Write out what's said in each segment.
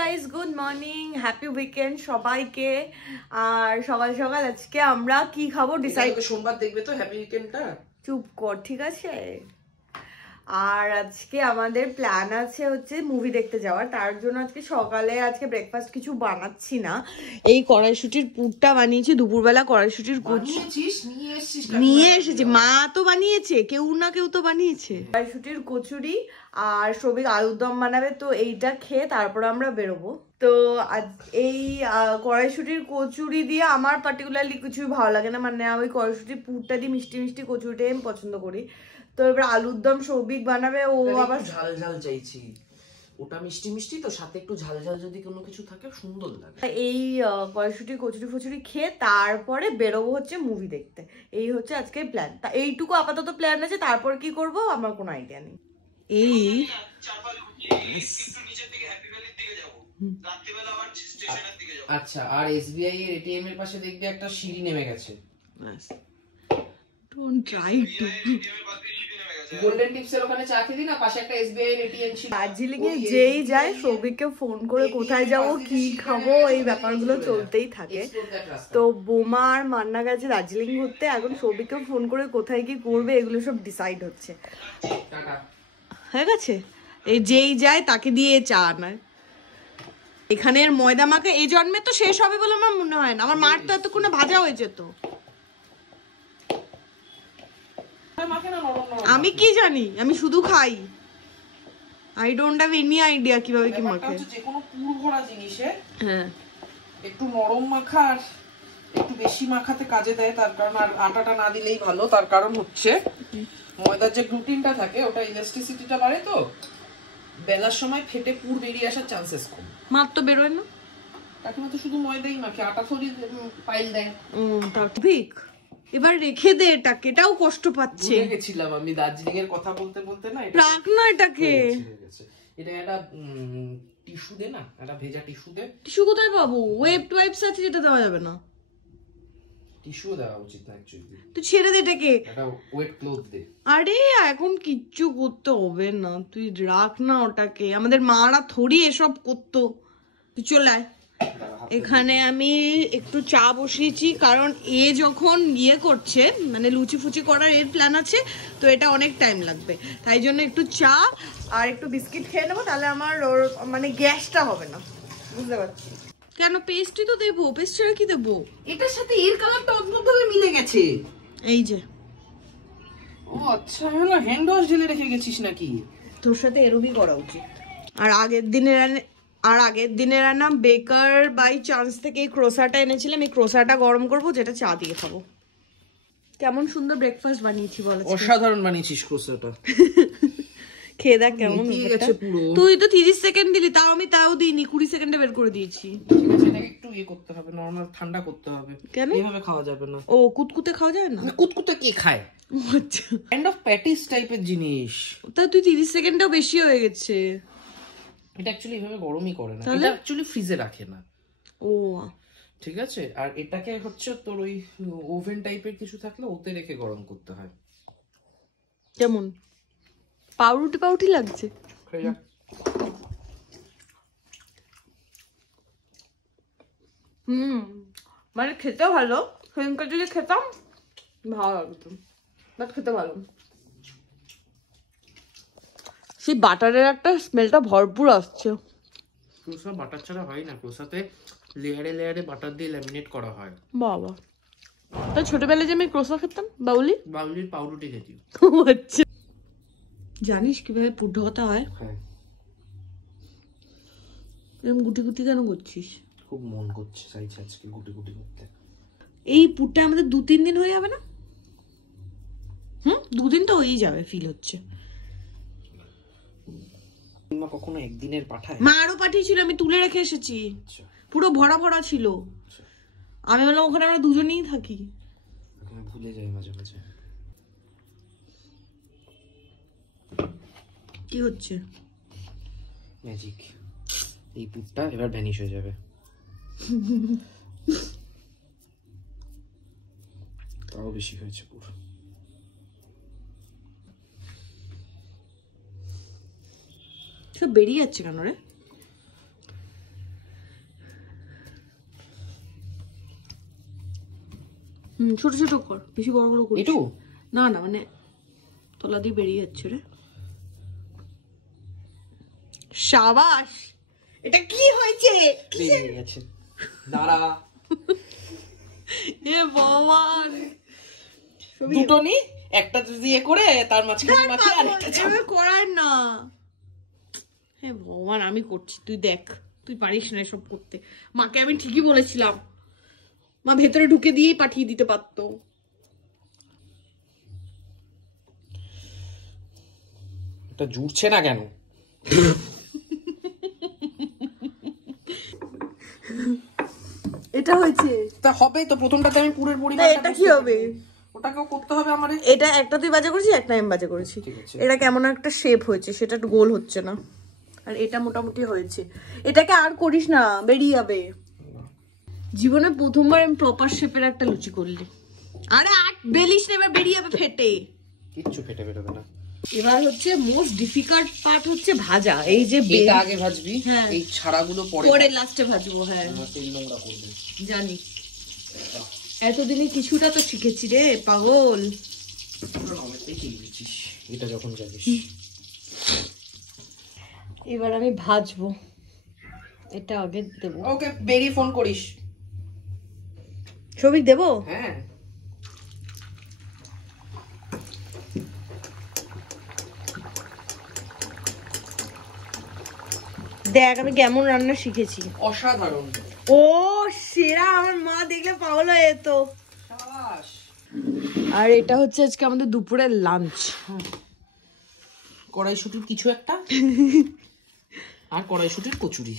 Guys, good morning, happy weekend সবাইকে। আর সকাল সকাল আজকে আমরা কি খাবো ডিসাইড। সোমবার দেখবে তো হ্যাপি উইকেন্ডটা। চুপ কর, ঠিক আছে। আর আজকে আমাদের প্ল্যান আছে হচ্ছে মুভি দেখতে যাওয়ার। তার জন্য আজকে সকালে ব্রেকফাস্ট কিছু বানাচ্ছি না, এই কড়াইশুটির পুরটা বানিয়েছি। দুপুরবেলা কড়াইশুটির নিয়ে এসেছি, মা তো বানিয়েছে, কেউ না কেউ তো বানিয়েছে। কড়াইশুটির কচুরি আর সবিক আলুর দম বানাবে, তো এইটা খেয়ে তারপর আমরা বেরোবো। তো এই কড়াইশুটির কচুরি দিয়ে আমার পার্টিকুলারলি কিছুই ভালো লাগে না, মানে ওই কড়াইশুটির পুরটা দিয়ে মিষ্টি মিষ্টি কচুরিটাই আমি পছন্দ করি। তো এবার আলুর দম সৌভিক বানাবে, ও আবার ঝাল ঝাল চাইছি। ওটা মিষ্টি মিষ্টি তো, সাথে একটু ঝাল ঝাল যদি কোনো কিছু থাকে সুন্দর লাগে। এই কড়াইশুটির কচুরি ফচুরি খেয়ে তারপরে বেরোবো হচ্ছে মুভি দেখতে। এই হচ্ছে আজকের প্ল্যান। তা এইটুকু আপাতত প্ল্যান আছে, তারপর কি করব আমার কোনো আইডিয়া নেই। এই আচ্ছা, আর এসবিআই এর এটিএম এর পাশে দেখবি একটা সিঁড়ি নেমে গেছে। Don't try to golden tips এর ওখানে চা খেলি না, পাশে একটা এসবিআই এর এটিএম ছিল। দার্জিলিং এ যেই যায় সৌভিককে ফোন করে কোথায় যাব কি খাবো এই ব্যাপারগুলো চলতেই থাকে। তো বোমা আর মান্না গেছে দার্জিলিং ঘুরতে, এখন সৌভিককে ফোন করে কোথায় কি করবে এগুলো সব ডিসাইড হচ্ছে। হয়ে গেছে, এই যেই যায় তাকে দিয়ে চা আনায়। এখানের ময়দা মাখা এই জন্মে তো শেষ হবে বলে আমার মনে হয় না, আমার মার তো এতক্ষণে ভাজা হয়ে যেত। আমি কি জানি, আমি শুধু খাই। I don't have any idea কিভাবে কি মাখে। যে কোনো পুর ভরা জিনিসে হ্যাঁ একটু নরম মাখা আর একটু বেশি মাখাতে কাজে দেয়, তার কারণ আর আটাটা না দিলেই ভালো। তার কারণ হচ্ছে ময়দার যে গ্লুটিনটা থাকে ওটা ইলাস্টিসিটিটা বাড়ে, তো বেলার সময় ফেটে পুর বেরিয়ে আসার চান্সেস কম। মার তো বেরোয় না, কাকিমা তো শুধু ময়দাই মাখে, আটা থরি পাইল দেয়। ঠিক, এবার রেখে দে এটাকে, এটাও কষ্ট পাচ্ছে। ভুলে গেছিলাম আমি দার্জিলিং এর কথা বলতে বলতে না, এটা রাখ না এটাকে। এটা একটা টিস্যু দে না, একটা ভেজা টিস্যু দে। টিস্যু কোথায় পাবো? ওয়েব ওয়াইপস আছে, যেটা দেওয়া যাবে না। টিস্যু দেওয়া উচিত না অ্যাকচুয়ালি, তুই ছেড়ে দে এটাকে। একটা ওয়েট ক্লথ দে। আরে এখন কিচ্ছু করতে হবে না, তুই রাখ না ওটাকে। আমাদের মারা থরি এসব করতো। তুই চলে আয়। এখানে আমি একটু চা বসিয়েছি, কারণ এ যখন ইয়ে করছে মানে লুচি ফুচি করার এর প্ল্যান আছে, তো এটা অনেক টাইম লাগবে। তাই জন্য একটু চা আর একটু বিস্কিট খেয়ে নেবো, তাহলে আমার মানে গ্যাসটা হবে না। বুঝতে পারছি কেন পেস্ট্রি তো দেবো, পেস্ট্রিটা কি দেবো? এটার সাথে এর কালারটা অদ্ভুতভাবে মিলে গেছে। এই যে, ও আচ্ছা, হলো হ্যান্ড ওয়াশ ঢেলে রেখে গেছিস নাকি? তোর সাথে এরকমই করা উচিত। আর আগের দিনের আনা বেকার বাই চান্স থেকে এই ক্রোসাটা এনেছিলাম। এই ক্রোসাটা গরম করবো, যেটা চা দিয়ে খাবো। কেমন সুন্দর ব্রেকফাস্ট বানিয়েছি বল। অসাধারণ বানিয়েছিস ক্রোসাটা। খেয়ে দেখ কেমন গেছে পুরো। তুই তো 30 সেকেন্ড দিলি, তাও দিইনি, 20 সেকেন্ডে বের করে দিয়েছি। ঠিক আছে, এটাকে একটু ইয়ে করতে হবে, নরমাল ঠান্ডা করতে হবে। কেন এভাবে খাওয়া যাবে না। ও কুতকুতে খাওয়া যায় না? কুতকুতে কি খায়? আচ্ছা, কাইন্ড অফ প্যাটিস টাইপের জিনিস। তা তুই 30 সেকেন্ডটাও বেশি হয়ে গেছে। এটা অ্যাকচুয়ালি এভাবে গরমই করে না, এটা অ্যাকচুয়ালি ফ্রিজে রাখে না। ও ঠিক আছে, আর এটাকে হচ্ছে তোর ওই ওভেন টাইপের কিছু থাকলে ওতে রেখে গরম করতে হয়। কেমন পাউরুটি লাগছে। মানে খেতে ভালো, সেদিনকার যদি খেতাম ভালো লাগতো, বাট খেতে ভালো। সেই বাটারের একটা স্মেলটা ভরপুর আসছে। ক্রোসা বাটার ছাড়া হয় না, ক্রোসাতে লেয়ারে লেয়ারে বাটার দিয়ে ল্যামিনেট করা হয়। বাবা, তাই ছোটবেলায় যে আমি ক্রোসা খেতাম, বাউলির পাউরুটি খেতি। আচ্ছা, জানিস কিভাবে পুর ঢোকাতে হয়? হ্যাঁ। এরকম গুটি গুটি কেন করছিস? খুব মন করছে চাইছে আজকে গুটি গুটি করতে। এই পুরটা আমাদের 2-3 দিন হয়ে যাবে না? 2 দিন তো হয়েই যাবে ফিল হচ্ছে। মা কখনো একদিনের পাঠায়? মা আরো পাঠিয়েছিল, আমি তুলে রেখে এসেছি। পুরো ভরা ভরা ছিল। আমি বললাম ওখানে আমরা দুজনেই থাকি। ভুলে যাই মাঝে মাঝে। কি হচ্ছে? ম্যাজিক। এই পুরটা এবার ভ্যানিশ হয়ে যাবে। তাও বেশি হয়েছে পুর। সব বেরিয়ে যাচ্ছে কেন রে? ছোট ছোট কর, বেশি বড় বড় করিস একটু না, না মানে তলা দিয়ে বেরিয়ে যাচ্ছে রে। শাবাশ, এটা কি হয়েছে? বেরিয়ে গেছে, দাঁড়া। এ ভগবান, দুটো নি, একটা দিয়ে করে তার মাঝখানে মাখিয়ে আরেকটা এভাবে করার না। হে ভগবান, আমি করছি, তুই দেখ, তুই পারিস না এসব করতে। মাকে আমি ঠিকই বলেছিলাম, মা ভেতরে ঢুকে দিয়েই পাঠিয়ে দিতে পারতো। এটা জুড়ছে না কেন? এটা হয়েছে, তা হবে তো, প্রথমটাতে আমি পুরের পরিমাণ। এটা কি হবে? ওটাকেও করতে হবে আমারে। এটা একটা তুই বাজে করেছিস, একটা আমি বাজে করেছি। এটা কেমন একটা শেপ হয়েছে, সেটা একটু গোল হচ্ছে না, আর এটা মোটামুটি হয়েছে। এটাকে আর করিস না, বেরিয়ে যাবে। জীবনে প্রথমবার আমি প্রপার শেপের একটা লুচি করলি। আরে আর বেলিস না, এবার বেরিয়ে যাবে ফেটে। কিচ্ছু ফেটে বেরোবে না। এবার হচ্ছে মোস্ট ডিফিকাল্ট পার্ট হচ্ছে ভাজা। এই যে এটা আগে ভাজবি, এই ছাড়াগুলো পরে লাস্টে ভাজবো। হ্যাঁ তেল নোংরা করবি, জানি, এতদিনে কিছুটা তো শিখেছি রে পাগল। এটা যখন জানিস। এবার আমি ভাজবো, এটা আগে দেবো। ওকে, বেরিয়ে ফোন করিস। সবিক দেবো? হ্যাঁ, দেখ আমি কেমন রান্না শিখেছি। অসাধারণ। ও সেরা, আমার মা দেখলে পাগল হয়ে যেত। আর এটা হচ্ছে আজকে আমাদের দুপুরের লাঞ্চ। কড়াইশুটির কিছু একটা আর কড়াইশুটির কচুরি।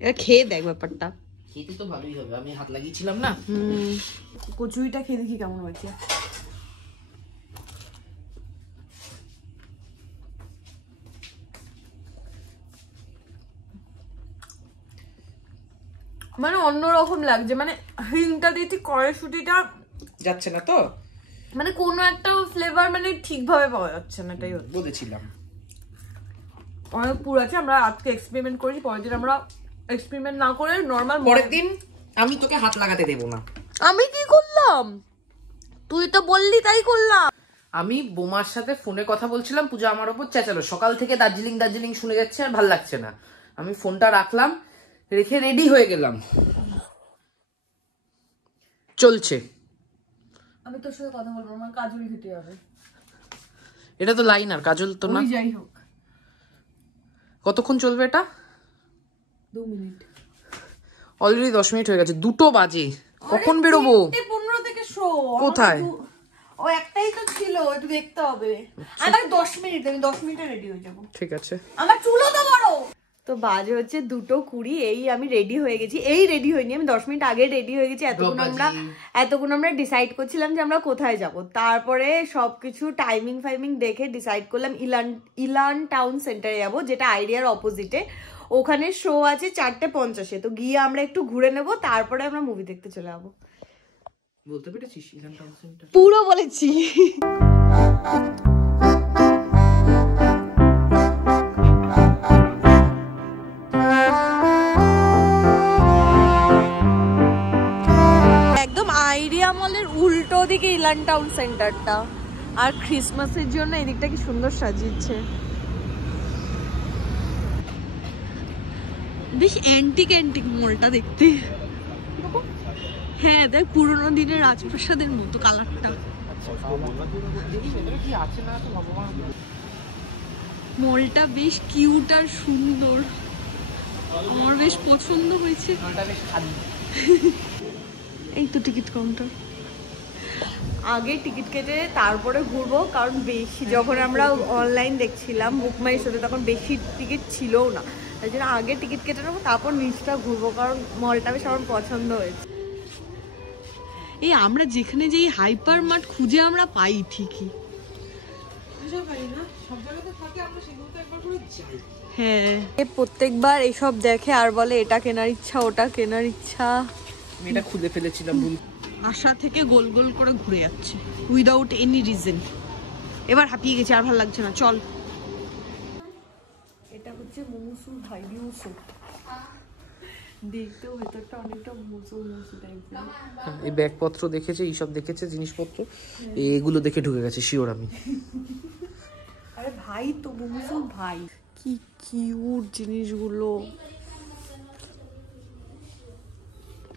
এটা খেয়ে দেখ, ব্যাপারটা খেতে তো ভালোই হবে, আমি হাত লাগিয়েছিলাম না। কচুরিটা খেয়ে দেখি কেমন হয়েছে। মানে অন্যরকম লাগছে, মানে হিংটা দিয়ে ঠিক কড়াইশুটিটা যাচ্ছে না তো, মানে কোনো একটা ফ্লেভার মানে ঠিকভাবে পাওয়া যাচ্ছে না, এটাই হচ্ছে। বলেছিলাম অনেক পুর আছে, আমরা আজকে এক্সপেরিমেন্ট করেছি, পরের দিন আমরা এক্সপেরিমেন্ট না করে নর্মাল। পরের দিন আমি তোকে হাত লাগাতে দেবো না। আমি কি করলাম? তুই তো বললি তাই করলাম। আমি বোমার সাথে ফোনে কথা বলছিলাম, পূজা আমার ওপর চেঁচালো, সকাল থেকে দার্জিলিং দার্জিলিং শুনে যাচ্ছে আর ভাল লাগছে না। আমি ফোনটা রাখলাম, রেখে রেডি হয়ে গেলাম, চলছে। আমি তোর সাথে কথা বলবো, আমার কাজল খেতে হবে। এটা তো লাইন, আর কাজল তো না। যাই হোক, কতক্ষণ চলবে এটা? 2 মিনিট। অলরেডি 10 মিনিট হয়ে গেছে, 2টো বাজে। কখন বেরোবো? 15 থেকে শো। কোথায়? ও একটাই তো ছিল, একটু দেখতে হবে। আমার 10 মিনিট, আমি 10 মিনিটে রেডি হয়ে যাবো। ঠিক আছে। আমার চুলও তো বড়। তো বাজে হচ্ছে 2:20, এই আমি রেডি হয়ে গেছি। এই রেডি হইনি, আমি 10 মিনিট আগে রেডি হয়ে গেছি। এতক্ষণ আমরা ডিসাইড করছিলাম যে আমরা কোথায় যাব। তারপরে সবকিছু টাইমিং ফাইমিং দেখে ডিসাইড করলাম ইলান টাউন সেন্টারে যাব, যেটা আইডিয়ার অপোজিটে। ওখানে শো আছে 4:50-এ, তো গিয়ে আমরা একটু ঘুরে নেব, তারপরে আমরা মুভি দেখতে চলে যাবো। বলতে পেরেছিস ইলান টাউন সেন্টার? পুরো বলেছি। একদম আইডিয়া মলের উল্টো দিকে ইলান টাউন সেন্টারটা। আর ক্রিসমাসের জন্য এদিকটা কি সুন্দর সাজিয়েছে, বেশ অ্যান্টিক মলটা দেখতে। হ্যাঁ দেখ, পুরোনো দিনের রাজপ্রাসাদের মতো কালারটা। মলটা বেশ কিউট আর সুন্দর, আমার বেশ পছন্দ হয়েছে। এই তো টিকিট কাউন্টার। আগে টিকিট কেটে তারপরে ঘুরবো, কারণ বেশি যখন আমরা অনলাইন দেখছিলাম বুক মাই শোতে, তখন বেশি টিকিট ছিলও না। তাই জন্য আগে টিকিট কেটে নেবো, তারপর নিচটা ঘুরবো, কারণ মলটা বেশ আমার পছন্দ হয়েছে। এই আমরা যেখানে যেই হাইপার মার্ট খুঁজে আমরা পাই ঠিকই, হ্যাঁ প্রত্যেকবার এইসব দেখে আর বলে এটা কেনার ইচ্ছা, ওটা কেনার ইচ্ছা। আমি এটা খুলে ফেলেছিলাম ভুল। আশা থেকে গোল গোল করে ঘুরে যাচ্ছে উইদাউট এনি রিজন। এবার হাঁপিয়ে গেছে, আর ভালো লাগছে না, চল। এটা হচ্ছে মোমোসুর হাইডিউ স্যুট। দেখতেও ভেতরটা অনেকটা মুসু মুসু টাইপের। এই ব্যাগপত্র দেখেছে, এইসব দেখেছে জিনিসপত্র, এগুলো দেখে ঢুকে গেছে শিওর আমি। আরে ভাই তো বুমসু ভাই, কি কিউট জিনিসগুলো।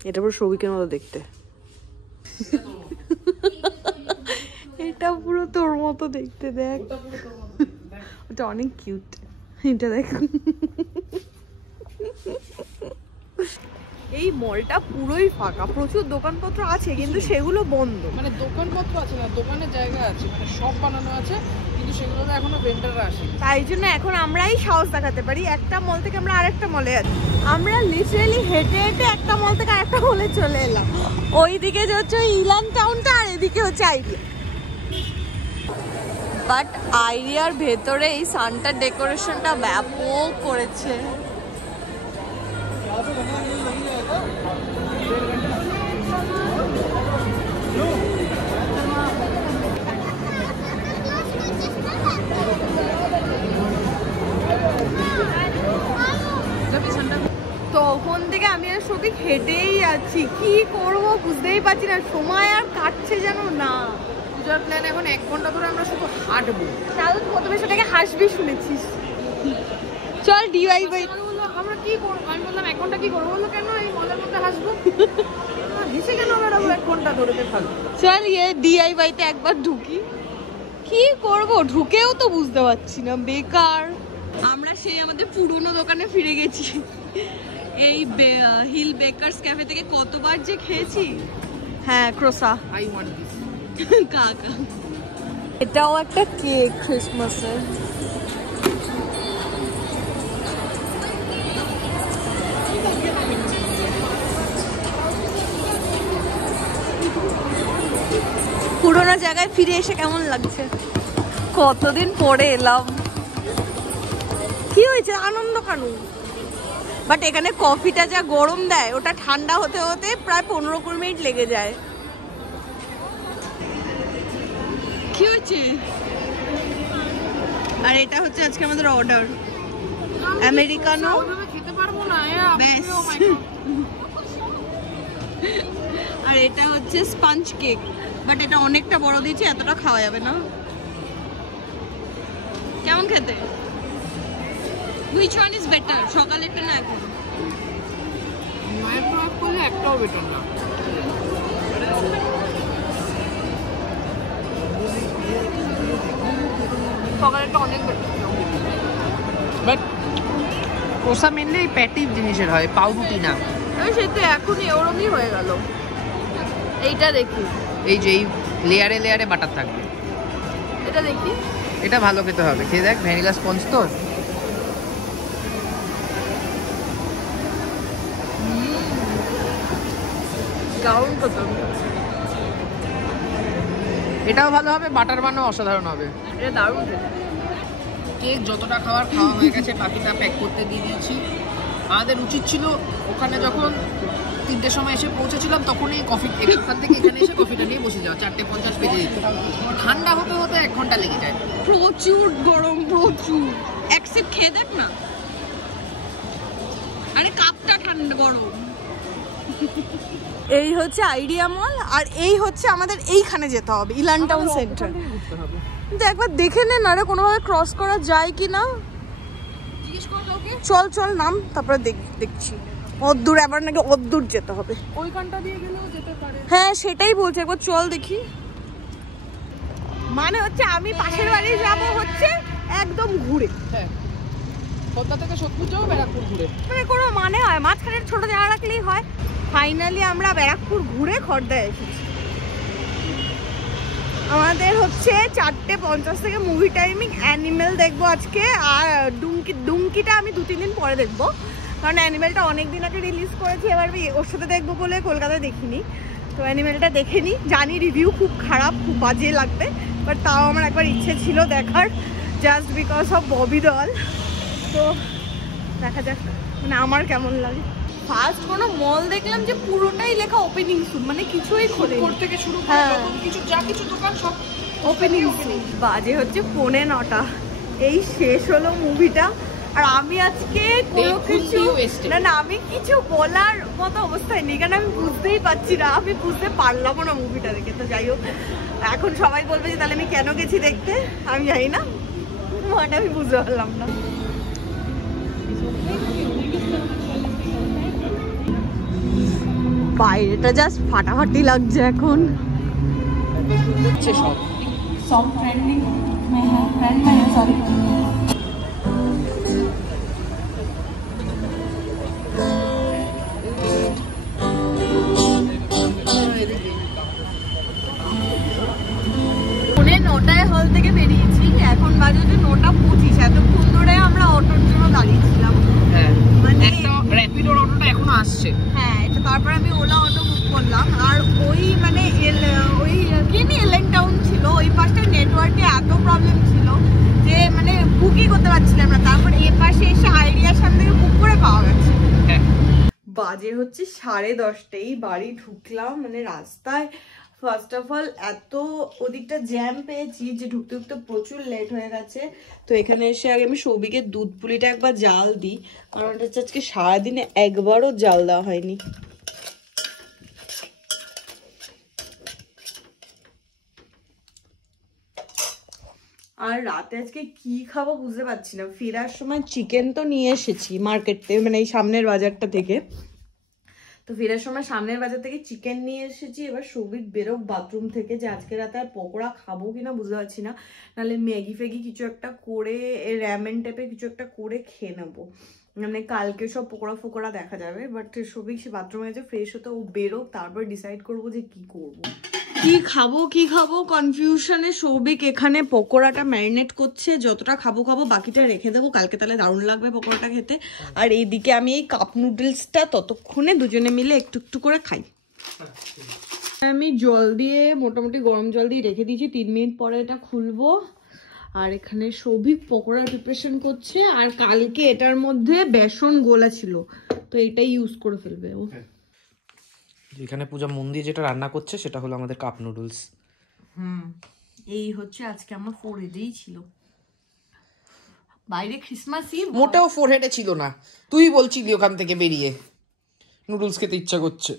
এটা পুরো সবিকের মতো দেখতে। এটা পুরো তোর মতো দেখতে, দেখ ওটা অনেক কিউট। এটা দেখ, এই মলটা পুরোই ফাঁকা, প্রচুর দোকানপত্র আছে কিন্তু সেগুলো বন্ধ। মানে দোকানপত্র আছে না, দোকানের জায়গা আছে, মানে সব বানানো আছে কিন্তু সেগুলোতে এখনো ভেন্ডাররা আসে। তাই জন্য এখন আমরাই সাহস দেখাতে পারি, একটা মল থেকে আমরা আরেকটা মলে যাচ্ছি। আমরা লিটারালি হেঁটে হেঁটে একটা মল থেকে আরেকটা মলে চলে এলাম। ওইদিকে হচ্ছে ইলান টাউনটা আর এদিকে হচ্ছে আইডিয়া। বাট আইডিয়ার ভেতরে এই সানটার ডেকোরেশনটা ব্যাপক করেছে। তখন থেকে আমি আর সবই হেঁটেই যাচ্ছি, কি করবো বুঝতেই পারছি না, সময় আর কাটছে যেন না। পূজার প্ল্যান এখন 1 ঘন্টা ধরে আমরা শুধু হাঁটবো। তাহলে প্রথমে সেটাকে হাসবি শুনেছিস। চল ডিআইওয়াই। আমরা কি করবো, আমি বললাম 1 ঘন্টা কি করবো, বললো কেন এই মলের মধ্যে হাসবো। হেসে কেন আমরা 1 ঘন্টা ধরে থাকবো। চল ডিআইওয়াইতে একবার ঢুকি, কি করব ঢুকেও তো বুঝতে পারছি না, বেকার। আমরা সেই আমাদের পুরনো দোকানে ফিরে গেছি। এই হিল বেকারস ক্যাফে থেকে কতবার যে খেয়েছি। হ্যাঁ ক্রোসা, আই ওয়ান্ট দিস। কাকা এটাও একটা কেক ক্রিসমাসের। পুরোনো জায়গায় ফিরে এসে কেমন লাগছে, কতদিন পরে এলাম। কি হয়েছে আনন্দ কানু, বাট এখানে কফিটা যা গরম দেয় ওটা ঠান্ডা হতে হতে প্রায় 15-20 মিনিট লেগে যায়। কি হচ্ছে? আর এটা হচ্ছে আজকে আমাদের অর্ডার, আমেরিকানো। খেতে পারবো না। আর এটা হচ্ছে স্পঞ্জ কেক, বাট এটা অনেকটা বড় দিয়েছে, এতটা খাওয়া যাবে না। কেমন খেতে? Which one is better? সকালেরটা না এখন? মায়ের প্রয়োগ করলে একটাও বেটার না। সকালেরটা অনেক বেটার। বাট কোসা মেনলি এই প্যাটিভ জিনিসের হয়, পাউরুটি না। সেটা এখনই ওরমই হয়ে গেল। এইটা দেখি, এই যে এই লেয়ারে লেয়ারে বাটার থাকবে। এটা দেখি, এটা ভালো খেতে হবে, খেয়ে দেখ। ভ্যানিলা স্পঞ্জ তো। গাউন কত? এটাও ভালো হবে, বাটার বানও অসাধারণ হবে। এটা দারুণ। কেক যতটা খাওয়া হয়ে গেছে, বাকিটা প্যাক করতে দিয়ে দিয়েছি। আমাদের উচিত ছিল ওখানে যখন 3টের সময় এসে পৌঁছেছিলাম তখনই কফি এখান থেকে এখানে এসে কফিটা নিয়ে বসে যাওয়া। 4:50 বেজে যেত। ঠান্ডা হতে হতে 1 ঘন্টা লেগে যায়। প্রচুর গরম, প্রচুর। একসেপ্ট খেয়ে দেখ না, আরে কাপটা ঠান্ডা গরম। এই হচ্ছে আইডিয়া মল, আর এই হচ্ছে আমাদের এইখানে যেতে হবে, ইলান টাউন সেন্টার। কিন্তু একবার দেখে নে না রে, কোনোভাবে ক্রস করা যায় কি না। চল চল নাম, তারপরে দেখছি। অদ্দূর, আবার নাকি অদ্দূর যেতে হবে। ওইখানটা দিয়ে গেলেও যেতে পারে। হ্যাঁ সেটাই বলছি, একবার চল দেখি। মানে হচ্ছে আমি পাশের বাড়ি যাব হচ্ছে একদম ঘুরে। হ্যাঁ, খোদ্দা থেকে সোদপুর যাবো, ব্যারাকপুর ঘুরে। মানে কোনো মানে হয়, মাঝখানে ছোট জায়গা রাখলেই হয়। ফাইনালি আমরা ব্যারাকপুর ঘুরে খড়দায় এসেছি। আমাদের হচ্ছে 4:50 থেকে মুভি টাইমিং। অ্যানিমেল দেখবো আজকে, আর ডুঙ্কিটা আমি 2-3 দিন পরে দেখবো, কারণ অ্যানিমেলটা অনেক দিন আগে রিলিজ করেছি, এবার ওর সাথে দেখবো বলে কলকাতায় দেখিনি। তো অ্যানিমেলটা দেখে নিই। জানি রিভিউ খুব খারাপ, খুব বাজে লাগবে, বাট তাও আমার একবার ইচ্ছে ছিল দেখার, জাস্ট বিকজ অফ ববি দেওয়াল। তো দেখা যাক মানে আমার কেমন লাগে। ফার্স্ট কোনো মল দেখলাম যে পুরোটাই লেখা ওপেনিং সুন, মানে কিছুই খোলে থেকে শুরু করে কিছু যা কিছু দোকান সব ওপেনিং সুন। বাজে হচ্ছে 9:45, এই শেষ হলো মুভিটা। আর আমি আজকে কোনো কিছু না আমি কিছু বলার মতো অবস্থায় নেই, কারণ আমি বুঝতেই পারছি না, আমি বুঝতে পারলাম না মুভিটা দেখে। তো যাই হোক, এখন সবাই বলবে যে তাহলে আমি কেন গেছি দেখতে, আমি জানি না, আমি বুঝতে পারলাম না। বাইরেটা জাস্ট ফাটাফাটি লাগছে এখন। সব ট্রেন্ডিং সরি। নটায় হল থেকে বেরিয়েছি, এখন বাজে 9:25। এতক্ষণ ধরে আমরা অটোর জন্য দাঁড়িয়েছিলাম। হ্যাঁ, মানে র্যাপিডোর অটোটা এখনো আসছে। হ্যাঁ, তারপর আমি ওলা অটো বুক করলাম। আর ওই মানে ওই এলেন টাউন ছিল, ওই পাশটা নেটওয়ার্কে এত প্রবলেম ছিল যে মানে বুকই করতে পারছিলাম না। তারপর এই পাশে এসে আইডিয়ার সামনে থেকে বুক করে পাওয়া গেছে। বাজে হচ্ছে 10:30, বাড়ি ঢুকলাম। মানে রাস্তায় ফার্স্ট অফ অল এত ওদিকটা জ্যাম পেয়েছি যে ঢুকতে ঢুকতে প্রচুর লেট হয়ে গেছে। তো এখানে এসে আগে আমি সৌভিকের দুধ পুলিটা একবার জাল দিই, কারণ এটা হচ্ছে আজকে সারাদিনে একবারও জাল দেওয়া হয়নি। আর রাতে আজকে কি খাবো বুঝতে পারছি না। ফেরার সময় চিকেন তো নিয়ে এসেছি মার্কেট থেকে, মানে এই সামনের বাজারটা থেকে। তো ফেরার সময় সামনের বাজার থেকে চিকেন নিয়ে এসেছি। এবার সৌভিক বেরোক বাথরুম থেকে, যে আজকে রাতে আর পকোড়া খাবো কিনা বুঝতে পারছি না, নাহলে ম্যাগি ফ্যাগি কিছু একটা করে, র্যামেন টাইপের কিছু একটা করে খেয়ে নেবো। মানে কালকে সব পকোড়া ফোকোড়া দেখা যাবে। বাট সৌভিক সে বাথরুমে গেছে, ফ্রেশ হতে ও বেরোক, তারপর ডিসাইড করবো যে কি করবো, কি খাবো কনফিউশনে। সৌভিক এখানে পকোড়াটা ম্যারিনেট করছে, যতটা খাবো বাকিটা রেখে দেবো, কালকে তাহলে দারুণ লাগবে পকোড়াটা খেতে। আর এইদিকে আমি এই কাপ নুডলসটা ততক্ষণে দুজনে মিলে একটু একটু করে খাই। আমি জল দিয়ে মোটামুটি গরম জল দিয়ে রেখে দিয়েছি, 3 মিনিট পরে এটা খুলবো। আর এখানে সৌভিক পকোড়ার প্রিপারেশন করছে। আর কালকে এটার মধ্যে বেসন গোলা ছিল, তো এটাই ইউজ করে ফেলবে ও। যেখানে পূজা মন দিয়ে যেটা রান্না করছে সেটা হলো আমাদের কাপ নুডলস। এই হচ্ছে আজকে আমার ফোরহেডেই ছিল। বাইরে ক্রিসমাস ইভ, মোটেও ফোরহেডে ছিল না, তুই বলছিলি ওখান থেকে বেরিয়ে নুডলস খেতে ইচ্ছা করছে।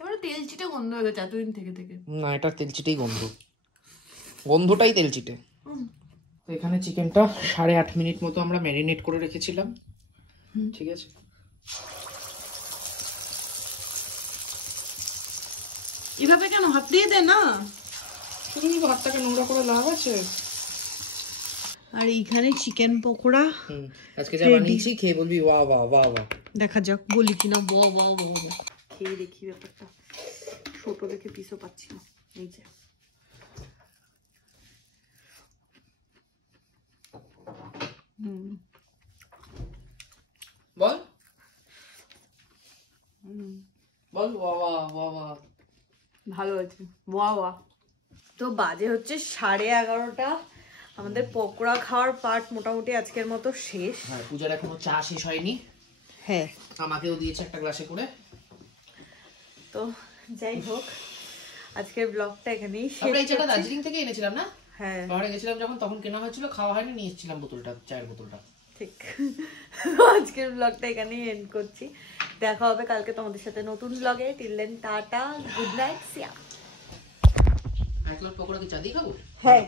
এবারে তেলচিটে গন্ধ হয়ে গেছে এতদিন থেকে থেকে। না, এটা তেলচিটেই গন্ধটাই তেলচিটে। তো এখানে চিকেনটা 8.5 মিনিট মতো আমরা ম্যারিনেট করে রেখেছিলাম। ঠিক আছে, এভাবে কেন হাত দিয়ে দে না, শুধু ভাতটাকে নোংরা করে লাভ আছে। আর এইখানে চিকেন পকোড়া আজকে যা বানিয়েছি খেয়ে বলবি ওয়া ওয়া ওয়া ওয়া। দেখা যাক বলি কিনা। ওয়া ওয়া ওয়া, খেয়ে দেখি ব্যাপারটা। ছোট দেখে পিসও পাচ্ছি না। এই যে বল বল ওয়া ওয়া ওয়া ওয়া। ভালো আছে, ওয়া ওয়া। তো বাজে হচ্ছে 11:30। আমাদের পকোড়া খাওয়ার পার্ট মোটামুটি আজকের মতো শেষ। হ্যাঁ, পূজার এখনো চা শেষ হয়নি। হ্যাঁ, আমাকেও দিয়েছে একটা গ্লাসে করে। তো যাই হোক, আজকের ব্লগটা এখানেই শেষ। আমরা এই চাটা দার্জিলিং থেকে এনেছিলাম না? হ্যাঁ, শহরে গেছিলাম যখন, তখন কেনা হয়েছিল, খাওয়া হয়নি, নিয়ে এসেছিলাম বোতলটা, চায়ের বোতলটা। ঠিক। আজকের ব্লগটা এখানেই এন্ড করছি। দেখা হবে কালকে তোমাদের সাথে নতুন ব্লগে। Till then tata, good night, Siya. এক প্লেট পকোড়া কি চা দিয়ে খাবো? হ্যাঁ।